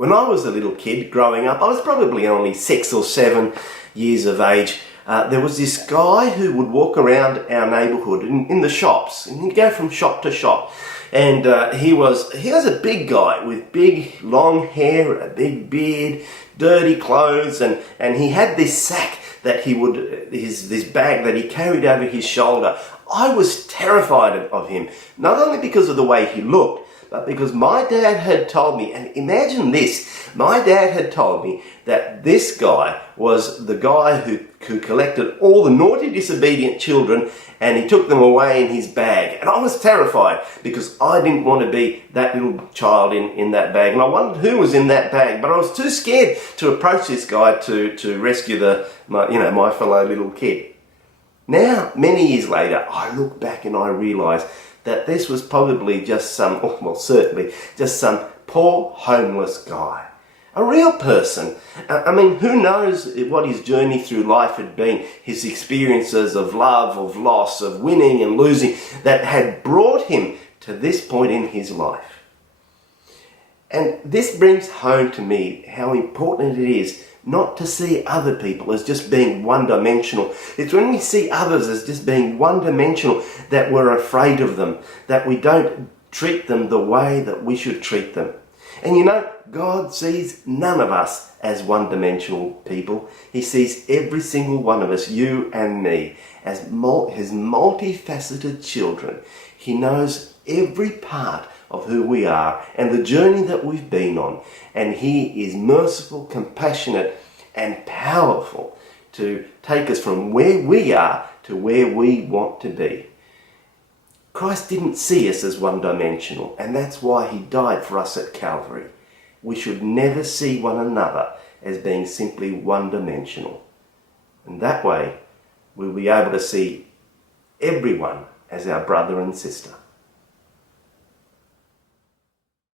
When I was a little kid growing up, I was probably only 6 or 7 years of age. There was this guy who would walk around our neighbourhood in the shops, and he'd go from shop to shop. And he was a big guy with big long hair, a big beard, dirty clothes, and he had this sack that he would, this bag that he carried over his shoulder. I was terrified of him, not only because of the way he looked, but because my dad had told me, and imagine this, my dad had told me that this guy was the guy who collected all the naughty, disobedient children and he took them away in his bag. And I was terrified because I didn't want to be that little child in that bag. And I wondered who was in that bag, but I was too scared to approach this guy to rescue my fellow little kid. Now, many years later, I look back and I realise that this was probably just certainly just some poor homeless guy. A real person. I mean, who knows what his journey through life had been, his experiences of love, of loss, of winning and losing that had brought him to this point in his life. And this brings home to me how important it is not to see other people as just being one-dimensional. It's when we see others as just being one-dimensional that we're afraid of them, that we don't treat them the way that we should treat them. And you know, God sees none of us as one-dimensional people. He sees every single one of us, you and me, as his multifaceted children. He knows every part of who we are and the journey that we've been on. And He is merciful, compassionate, and powerful to take us from where we are to where we want to be. Christ didn't see us as one-dimensional, and that's why He died for us at Calvary. We should never see one another as being simply one-dimensional. And that way, we'll be able to see everyone as our brother and sister.